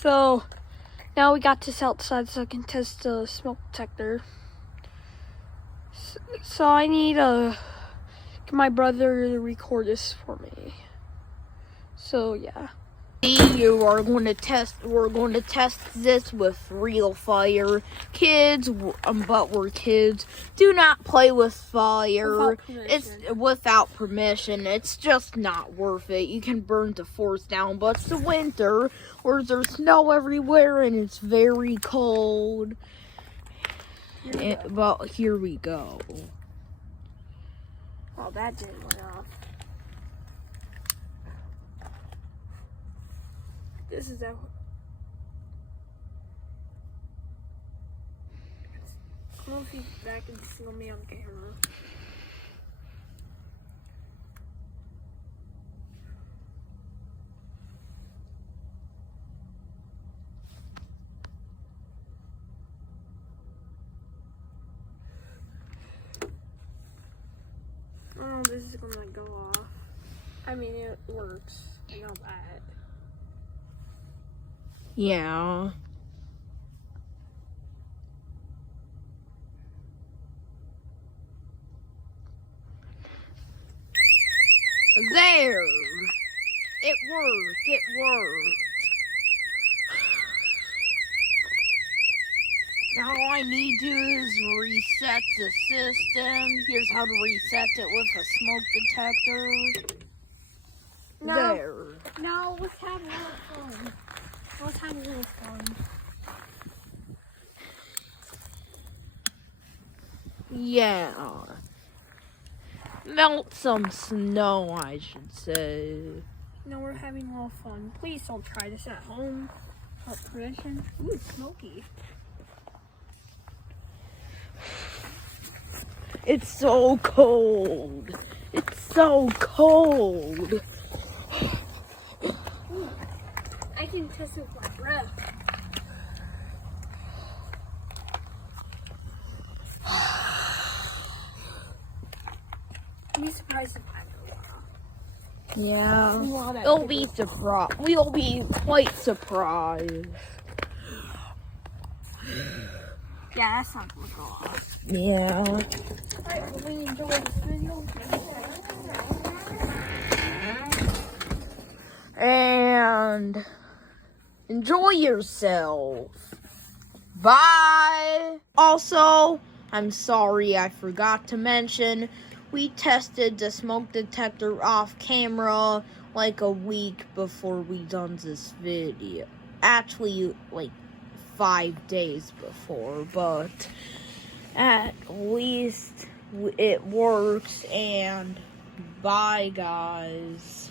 So now we got this outside so I can test the smoke detector. So I need to get my brother to record this for me. So yeah. We're going to test this with real fire. Kids, but we're kids. Do not play with fire. It's without permission. It's just not worth it. You can burn the forest down, but it's the winter where there's snow everywhere and it's very cold. But here we go. Oh, that didn't went off. This is out. I don't know if you guys can see me on camera. Oh, this is gonna go off. I mean, it works. I know that. Yeah. There. It worked. Now all I need to do is reset the system. Here's how to reset it with a smoke detector. There. Now let's have a little fun. Yeah. Melt some snow, I should say. No, we're having a little fun. Please don't try this at home. Without permission. Ooh, it's smoky. It's so cold. It's so cold. Ooh, I can test it with my breath. Be surprised if I go off. Yeah. We'll be quite surprised. Yeah, that's not gonna go off. Yeah. Alright, well, we enjoy this video. And enjoy yourself. Bye. Also, I'm sorry I forgot to mention, we tested the smoke detector off camera like a week before we done this video. Actually, like 5 days before, but at least it works. And bye, guys.